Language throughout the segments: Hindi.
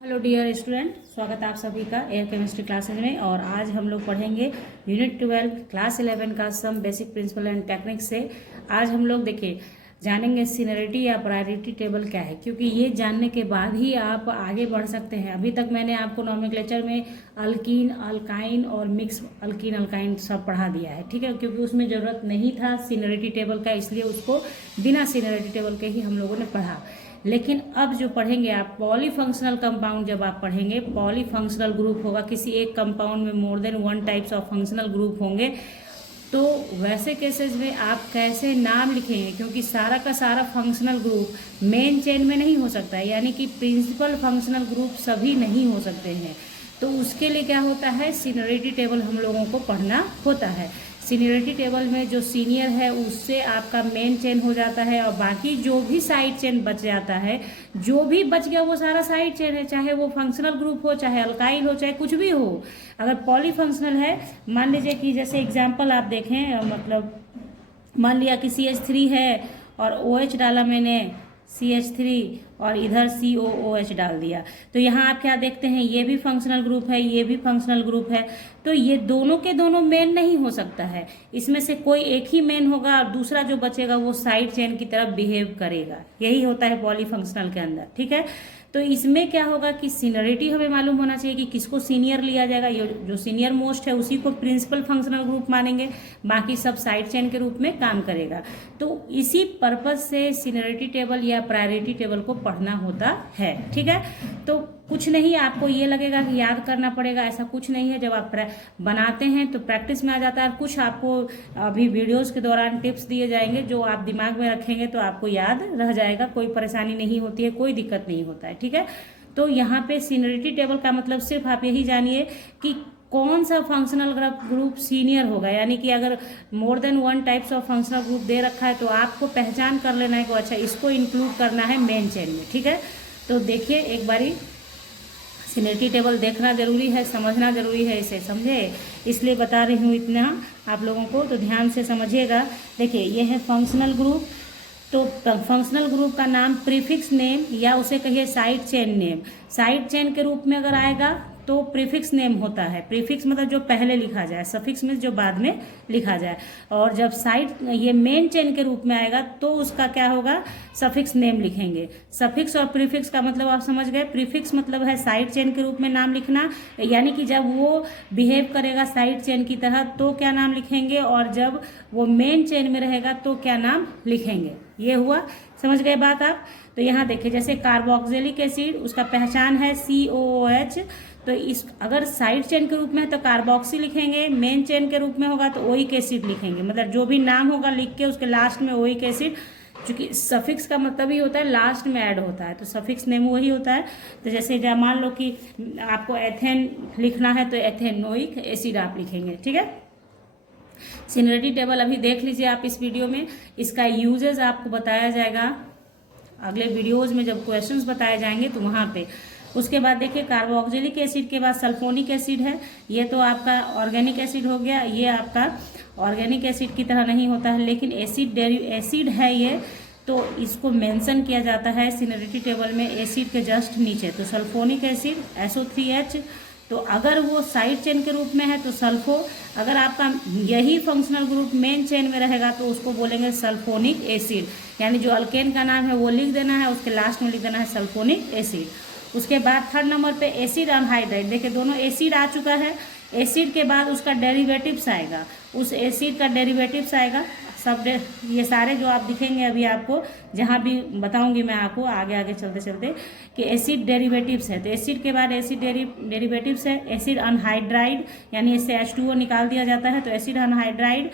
हेलो डियर स्टूडेंट, स्वागत है आप सभी का एयर केमिस्ट्री क्लासेज में। और आज हम लोग पढ़ेंगे यूनिट 12 क्लास 11 का some basic principle and technique से। आज हम लोग देखिए जानेंगे सीनरिटी या प्रायोरिटी टेबल क्या है, क्योंकि ये जानने के बाद ही आप आगे बढ़ सकते हैं। अभी तक मैंने आपको नॉमेनक्लेचर में अल्कीन, अल्काइन और मिक्स अल्कीन अल्काइन सब पढ़ा दिया है, ठीक है, क्योंकि उसमें ज़रूरत नहीं था सीनरिटी टेबल का, इसलिए उसको बिना सीनरिटी टेबल के ही हम लोगों ने पढ़ा। लेकिन अब जो पढ़ेंगे आप पॉलीफंक्शनल कंपाउंड, जब आप पढ़ेंगे पॉलीफंक्शनल ग्रुप होगा, किसी एक कंपाउंड में मोर than one types of functional group होंगे, तो वैसे केसेस में आप कैसे नाम लिखेंगे, क्योंकि सारा का सारा फंक्शनल ग्रुप मेन चेन में नहीं हो सकता है, यानी कि प्रिंसिपल फंक्शनल ग्रुप सभी नहीं हो सकते हैं। तो उसके लिए क्या होता है, सीनियरिटी टेबल हम लोगों को पढ़ना होता है। सीनियरिटी टेबल में जो सीनियर है उससे आपका मेन चेन हो जाता है, और बाकी जो भी साइड चेन बच जाता है, जो भी बच गया वो सारा साइड चेन है, चाहे वो फंक्शनल ग्रुप हो, चाहे अल्काइल हो, चाहे कुछ भी हो। अगर पॉलीफंक्शनल है, मान लीजिए कि जैसे एग्जांपल आप देखें, मतलब मान लिया कि CH3 है और OH डाला मैंने, CH3, और इधर COOH डाल दिया, तो यहाँ आप क्या देखते हैं, ये भी फंक्शनल ग्रुप है, ये भी फंक्शनल ग्रुप है, तो ये दोनों के दोनों मेन नहीं हो सकता है। इसमें से कोई एक ही मेन होगा और दूसरा जो बचेगा वो साइड चेन की तरफ बिहेव करेगा। यही होता है पॉलीफंक्शनल के अंदर, ठीक है। तो इसमें क्या होगा कि सीनियरिटी हमें मालूम होना चाहिए कि किसको सीनियर लिया जाएगा। जो सीनियर मोस्ट है उसी को प्रिंसिपल फंक्शनल ग्रुप मानेंगे, बाकी सब साइड चेन के रूप में काम करेगा। तो इसी पर्पज से सीनियरिटी टेबल या प्रायोरिटी टेबल को पढ़ना होता है, ठीक है। तो कुछ नहीं, आपको ये लगेगा कि याद करना पड़ेगा, ऐसा कुछ नहीं है। जब आप बनाते हैं तो प्रैक्टिस में आ जाता है। कुछ आपको अभी वीडियोस के दौरान टिप्स दिए जाएंगे, जो आप दिमाग में रखेंगे तो आपको याद रह जाएगा, कोई परेशानी नहीं होती है, कोई दिक्कत नहीं होता है, ठीक है। तो यहाँ पे सीनियरिटी टेबल का मतलब सिर्फ आप यही जानिए कि कौन सा फंक्शनल ग्रुप सीनियर होगा, यानी कि अगर more than one types of functional group दे रखा है तो आपको पहचान कर लेना है कि अच्छा इसको इंक्लूड करना है मेन चेन में, ठीक है। तो देखिए एक बारी, सीनियरिटी टेबल देखना जरूरी है, समझना जरूरी है, इसे समझे, इसलिए बता रही हूँ इतना आप लोगों को, तो ध्यान से समझिएगा। देखिए ये है फंक्शनल ग्रुप, तो फंक्शनल ग्रुप का नाम प्रीफिक्स नेम या उसे कहिए side chain name. Side chain के रूप में अगर आएगा तो प्रीफिक्स नेम होता है। प्रीफिक्स मतलब जो पहले लिखा जाए, सफिक्स में जो बाद में लिखा जाए। और जब साइड ये मेन चेन के रूप में आएगा तो उसका क्या होगा, सफिक्स नेम लिखेंगे। सफिक्स और प्रीफिक्स का मतलब आप समझ गए। प्रीफिक्स मतलब है साइड चेन के रूप में नाम लिखना, यानी कि जब वो बिहेव करेगा साइड चेन की तरह तो क्या नाम लिखेंगे, और जब वो मेन चेन में रहेगा तो क्या नाम लिखेंगे। ये हुआ, समझ गए बात आप। तो यहाँ देखिए जैसे कार्बोक्सिलिक एसिड, उसका पहचान है COOH, तो इस अगर साइड चेन के रूप में है तो कार्बोक्सी लिखेंगे, मेन चेन के रूप में होगा तो ओइक एसिड लिखेंगे। मतलब जो भी नाम होगा लिख के उसके लास्ट में ओइक एसिड, चूंकि सफिक्स का मतलब ही होता है लास्ट में ऐड होता है, तो सफिक्स नेम वही होता है। तो जैसे जब मान लो कि आपको एथेन लिखना है तो एथेनोइक एसिड आप लिखेंगे, ठीक है। सीनियरिटी टेबल अभी देख लीजिए आप इस वीडियो में, इसका यूजेस आपको बताया जाएगा अगले वीडियोज में, जब क्वेश्चंस बताए जाएंगे तो वहाँ पे। उसके बाद देखिए कार्बोक्सिलिक एसिड के बाद सल्फोनिक एसिड है, ये तो आपका ऑर्गेनिक एसिड हो गया। ये आपका ऑर्गेनिक एसिड की तरह नहीं होता है, लेकिन एसिड है ये, तो इसको मेंशन किया जाता है सीनियरिटी टेबल में एसिड के जस्ट नीचे। तो सल्फोनिक एसिड SO3H, तो अगर वो साइड चेन के रूप में है तो सल्फो, अगर आपका यही फंक्शनल ग्रुप मेन चेन में रहेगा तो उसको बोलेंगे सल्फोनिक एसिड। यानी जो अल्केन का नाम है वो लिख देना है, उसके लास्ट में लिख देना है सल्फोनिक एसिड। उसके बाद थर्ड नंबर पे एसिड अनहाइड्राइड, देखिए दोनों एसिड आ चुका है। एसिड के बाद उसका डेरिवेटिव्स आएगा, उस एसिड का डेरिवेटिव्स आएगा। सब ये सारे जो आप दिखेंगे अभी आपको, जहाँ भी बताऊंगी मैं आपको आगे आगे चलते चलते कि एसिड डेरिवेटिव्स है। तो एसिड के बाद एसिड डेरिवेटिव्स है। एसिड अनहाइड्राइड, यानी इससे H2O निकाल दिया जाता है, तो एसिड अनहाइड्राइड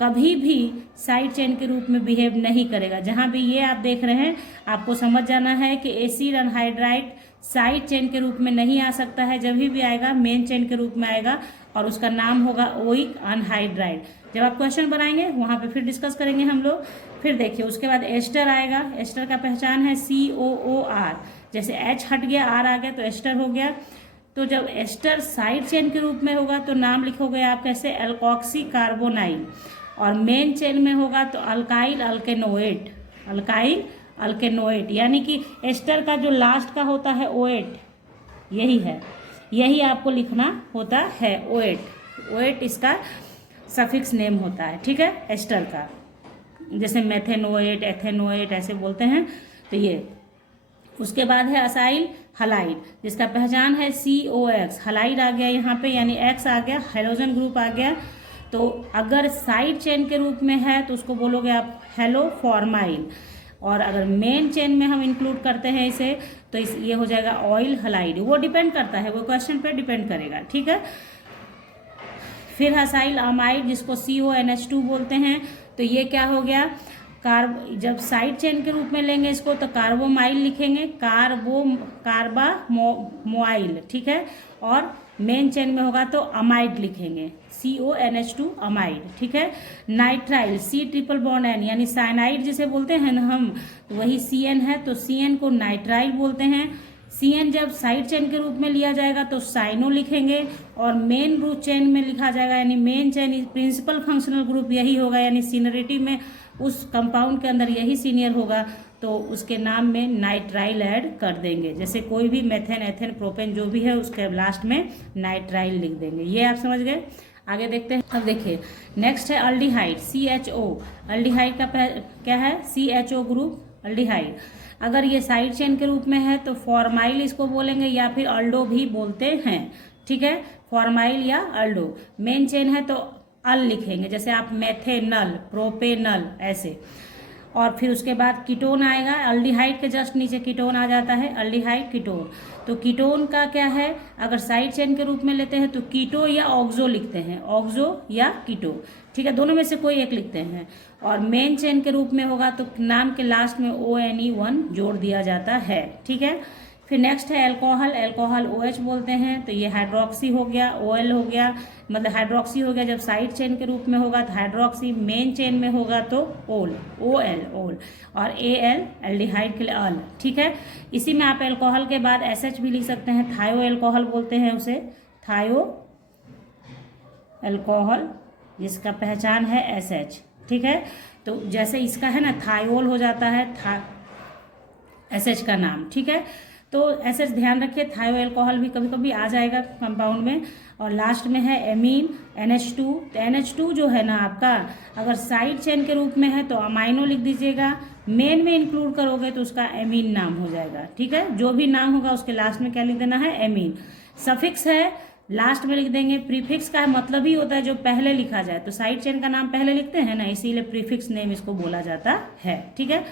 कभी भी साइड चेन के रूप में बिहेव नहीं करेगा। जहाँ भी ये आप देख रहे हैं आपको समझ जाना है कि एसिड अनहाइड्राइड साइड चेन के रूप में नहीं आ सकता है, जब भी आएगा मेन चेन के रूप में आएगा, और उसका नाम होगा ओइक अनहाइड्राइड। जब आप क्वेश्चन बनाएंगे वहाँ पे फिर डिस्कस करेंगे हम लोग। फिर देखिए उसके बाद एस्टर आएगा। एस्टर का पहचान है COOR, जैसे H हट गया R आ गया तो एस्टर हो गया। तो जब एस्टर साइड चेन के रूप में होगा तो नाम लिखोगे आप कैसे, एल्कोक्सी कार्बोनाइल, और मेन चेन में होगा तो अल्काइल अल्केनोएट, अल्काइल अल्केनोएट, यानी कि एस्टर का जो लास्ट का होता है OH, यही है, यही आपको लिखना होता है। ओएट इसका सफिक्स नेम होता है, ठीक है, एस्टर का। जैसे मेथेनोएट, एथेनोएट ऐसे बोलते हैं, तो ये। उसके बाद है असाइल हलाइड, जिसका पहचान है COX। हलाइड आ गया यहाँ पे, यानी X आ गया, हेलोजन ग्रुप आ गया। तो अगर साइड चेन के रूप में है तो उसको बोलोगे आप हेलोफॉर्माइल, और अगर मेन चेन में हम इंक्लूड करते हैं इसे तो ये हो जाएगा ऑयल हलाइड। वो डिपेंड करता है, वो क्वेश्चन पे डिपेंड करेगा, ठीक है। फिर असाइल अमाइड, जिसको CONH2 बोलते हैं, तो ये क्या हो गया, जब साइड चेन के रूप में लेंगे इसको तो कार्बोमाइल लिखेंगे, कार्बामोआइल, ठीक है। और मेन चेन में होगा तो अमाइड लिखेंगे, CONH2 अमाइड, ठीक है। नाइट्राइल, C∧N यानी साइनाइड जिसे बोलते हैं ना हम, तो वही CN है, तो CN को नाइट्राइल बोलते हैं। CN जब साइड चेन के रूप में लिया जाएगा तो साइनो लिखेंगे, और मेन रूट चेन में लिखा जाएगा, यानी main chain principle functional group यही होगा, यानी सीनरिटी में उस कंपाउंड के अंदर यही सीनियर होगा, तो उसके नाम में नाइट्राइल ऐड कर देंगे। जैसे कोई भी मेथेन, एथेन, प्रोपेन जो भी है उसके लास्ट में नाइट्राइल लिख देंगे। ये आप समझ गए। आगे देखते हैं। अब देखिए नेक्स्ट है अल्डिहाइड, CHO। अल्डिहाइड का क्या है, CHO ग्रुप अल्डिहाइड। अगर ये साइड चेन के रूप में है तो फॉर्माइल इसको बोलेंगे, या फिर अल्डो भी बोलते हैं, ठीक है, फॉर्माइल या अल्डो। मेन चेन है तो अल लिखेंगे, जैसे आप मेथेनल, प्रोपेनल ऐसे। और फिर उसके बाद कीटोन आएगा, अल्डिहाइड के जस्ट नीचे कीटोन आ जाता है, अल्डिहाइड कीटोन। तो कीटोन का क्या है, अगर साइड चेन के रूप में लेते हैं तो कीटो या ऑक्सो लिखते हैं, ऑक्सो या कीटो, ठीक है, दोनों में से कोई एक लिखते हैं। और मेन चेन के रूप में होगा तो नाम के लास्ट में ONE1 जोड़ दिया जाता है, ठीक है। फिर नेक्स्ट है एल्कोहल, एल्कोहल OH बोलते हैं, तो ये हाइड्रोक्सी हो गया, OL हो गया, मतलब हाइड्रोक्सी हो गया जब साइड चेन के रूप में होगा तो हाइड्रोक्सी, मेन चेन में होगा तो ओल, OL ओल, और AL एल्डिहाइड के लिए अल, ठीक है। इसी में आप एल्कोहल के बाद SH भी लिख सकते हैं, थायो एल्कोहल बोलते हैं उसे, थायो एल्कोहल, जिसका पहचान है SH, ठीक है। तो जैसे इसका है ना थायोल हो जाता है SH का नाम, ठीक है। तो SH ध्यान रखिए, थायो एल्कोहल भी कभी कभी आ जाएगा कंपाउंड में। और लास्ट में है एमीन, NH2। तो NH2 जो है ना आपका, अगर साइड चेन के रूप में है तो अमाइनो लिख दीजिएगा, मेन में इंक्लूड करोगे तो उसका एमीन नाम हो जाएगा, ठीक है। जो भी नाम होगा उसके लास्ट में क्या लिख देना है, एमीन। सफिक्स है लास्ट में लिख देंगे। प्रीफिक्स का मतलब ही होता है जो पहले लिखा जाए, तो साइड चेन का नाम पहले लिखते हैं ना, इसीलिए प्रीफिक्स नेम इसको बोला जाता है, ठीक है।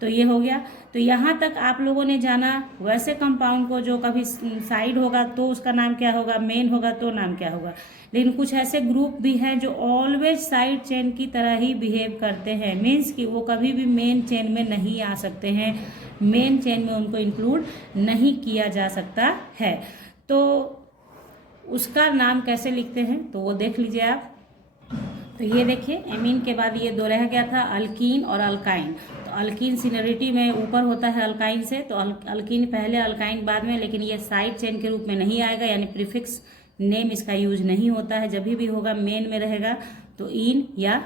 तो ये हो गया। तो यहाँ तक आप लोगों ने जाना वैसे कंपाउंड को जो कभी साइड होगा तो उसका नाम क्या होगा, मेन होगा तो नाम क्या होगा। लेकिन कुछ ऐसे ग्रुप भी हैं जो ऑलवेज साइड चेन की तरह ही बिहेव करते हैं, मीन्स कि वो कभी भी मेन चेन में नहीं आ सकते हैं, मेन चेन में उनको इंक्लूड नहीं किया जा सकता है। तो उसका नाम कैसे लिखते हैं तो वो देख लीजिए आप। तो ये देखिए एमीन के बाद ये दो रह गया था, अल्कीन और अल्काइन। तो अल्कीन सीनरिटी में ऊपर होता है अल्काइन से, तो अल्कीन पहले अल्काइन बाद में, लेकिन ये साइड चेन के रूप में नहीं आएगा, यानी प्रीफिक्स नेम इसका यूज नहीं होता है। जब भी होगा मेन में रहेगा तो इन या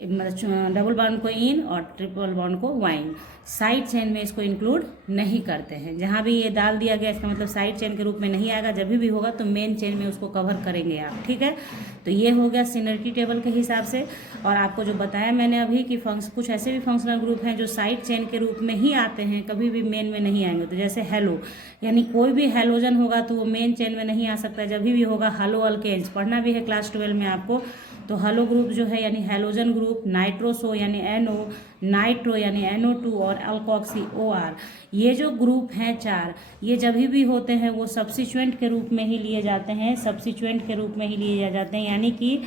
डबल बॉन्ड को इन और ट्रिपल बॉन्ड को वाइन। साइड चेन में इसको इंक्लूड नहीं करते हैं। जहाँ भी ये डाल दिया गया इसका मतलब साइड चेन के रूप में नहीं आएगा, जब भी होगा तो मेन चेन में उसको कवर करेंगे आप, ठीक है। तो ये हो गया सीनरिटी टेबल के हिसाब से। और आपको जो बताया मैंने अभी कि कुछ ऐसे भी फंक्शनल ग्रुप हैं जो साइड चेन के रूप में ही आते हैं, कभी भी मेन में नहीं आएंगे। तो जैसे हेलो, यानी कोई भी हेलोजन होगा तो वो मेन चेन में नहीं आ सकता, जब भी होगा हेलो अल्केन्स, पढ़ना भी है क्लास 12 में आपको। तो हेलो ग्रुप जो है यानी हेलोजन ग्रुप, नाइट्रोसो यानी NO, नाइट्रो यानी NO2 और अल्कोक्सी OR, ये जो ग्रुप हैं चार, ये जब भी होते हैं वो सब्स्टिट्यूएंट के रूप में ही लिए जाते हैं, सब्स्टिट्यूएंट के रूप में ही लिए जाते हैं, यानी कि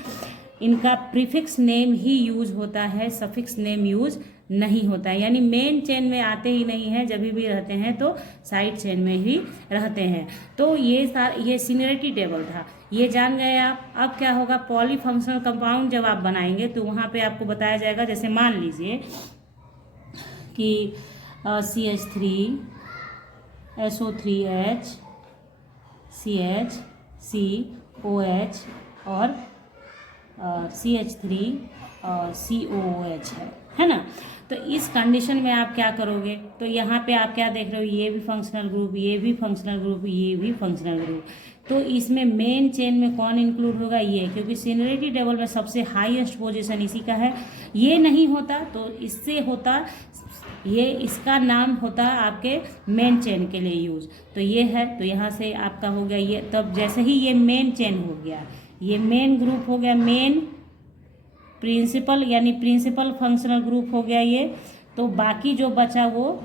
इनका प्रीफिक्स नेम ही यूज होता है, सफिक्स नेम यूज नहीं होता है, यानी मेन चेन में आते ही नहीं है, जब भी रहते हैं तो साइड चेन में ही रहते हैं। तो ये सीनियरिटी टेबल था, ये जान गए आप। अब क्या होगा, पॉलीफंक्शनल कंपाउंड जब आप बनाएंगे तो वहाँ पे आपको बताया जाएगा, जैसे मान लीजिए कि CH3 SO3H CH COH और CH3 COOH है, है ना। तो इस कंडीशन में आप क्या करोगे, तो यहाँ पे आप क्या देख रहे हो, ये भी फंक्शनल ग्रुप, ये भी फंक्शनल ग्रुप, ये भी फंक्शनल ग्रुप। तो इसमें मेन चेन में कौन इंक्लूड होगा, ये, क्योंकि सीनियरिटी टेबल में सबसे हाईएस्ट पोजीशन इसी का है। ये नहीं होता तो इससे होता, ये इसका नाम होता आपके मेन चेन के लिए यूज। तो ये है, तो यहाँ से आपका हो गया ये। तब जैसे ही ये मेन चेन हो गया, ये मेन ग्रुप हो गया, मेन प्रिंसिपल यानी प्रिंसिपल फंक्शनल ग्रुप हो गया ये। तो बाकी जो बचा वो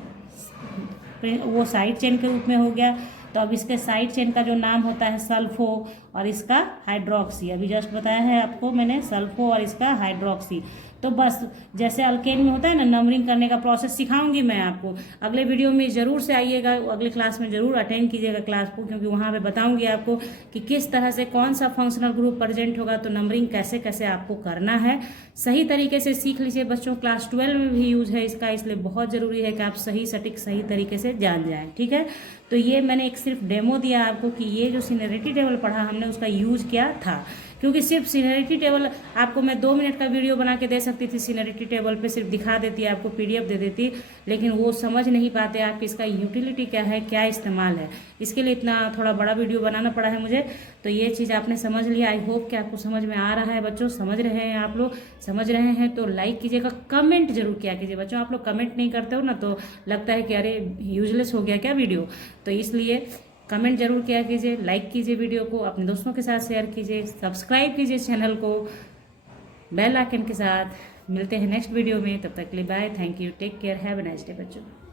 साइड चेन के रूप में हो गया। तो अब इसके साइड चेन का जो नाम होता है सल्फो और इसका हाइड्रोक्सी। अभी जस्ट बताया है आपको मैंने, सल्फो और इसका हाइड्रोक्सी। तो बस जैसे अल्केन में होता है ना, नंबरिंग करने का प्रोसेस सिखाऊंगी मैं आपको। अगले वीडियो में ज़रूर से आइएगा, अगली क्लास में ज़रूर अटेंड कीजिएगा क्लास को, क्योंकि वहाँ पे बताऊंगी आपको कि किस तरह से कौन सा फंक्शनल ग्रुप प्रेजेंट होगा, तो नंबरिंग कैसे कैसे आपको करना है। सही तरीके से सीख लीजिए बच्चों, क्लास 12 में भी यूज है इसका, इसलिए बहुत ज़रूरी है कि आप सही सटीक सही तरीके से जान जाएँ, ठीक है। तो ये मैंने एक सिर्फ डेमो दिया आपको कि ये जो सीनियरिटी टेबल पढ़ा हमने उसका यूज क्या था, क्योंकि सिर्फ सीनियरिटी टेबल आपको मैं 2 मिनट का वीडियो बना के दे सकती थी, सीनियरिटी टेबल पे सिर्फ दिखा देती, आपको PDF दे देती, लेकिन वो समझ नहीं पाते आप इसका यूटिलिटी क्या है, क्या इस्तेमाल है। इसके लिए इतना थोड़ा बड़ा वीडियो बनाना पड़ा है मुझे। तो ये चीज़ आपने समझ लिया, आई होप कि आपको समझ में आ रहा है बच्चों, समझ रहे हैं आप लोग। समझ रहे हैं तो लाइक कीजिएगा, कमेंट जरूर किया कीजिए बच्चों। आप लोग कमेंट नहीं करते हो ना तो लगता है कि अरे यूजलेस हो गया क्या वीडियो, तो इसलिए कमेंट जरूर किया कीजिए, लाइक कीजिए वीडियो को, अपने दोस्तों के साथ शेयर कीजिए, सब्सक्राइब कीजिए चैनल को बेल आइकन के साथ। मिलते हैं नेक्स्ट वीडियो में, तब तक के लिए bye, thank you, take care, have a nice day बच्चों।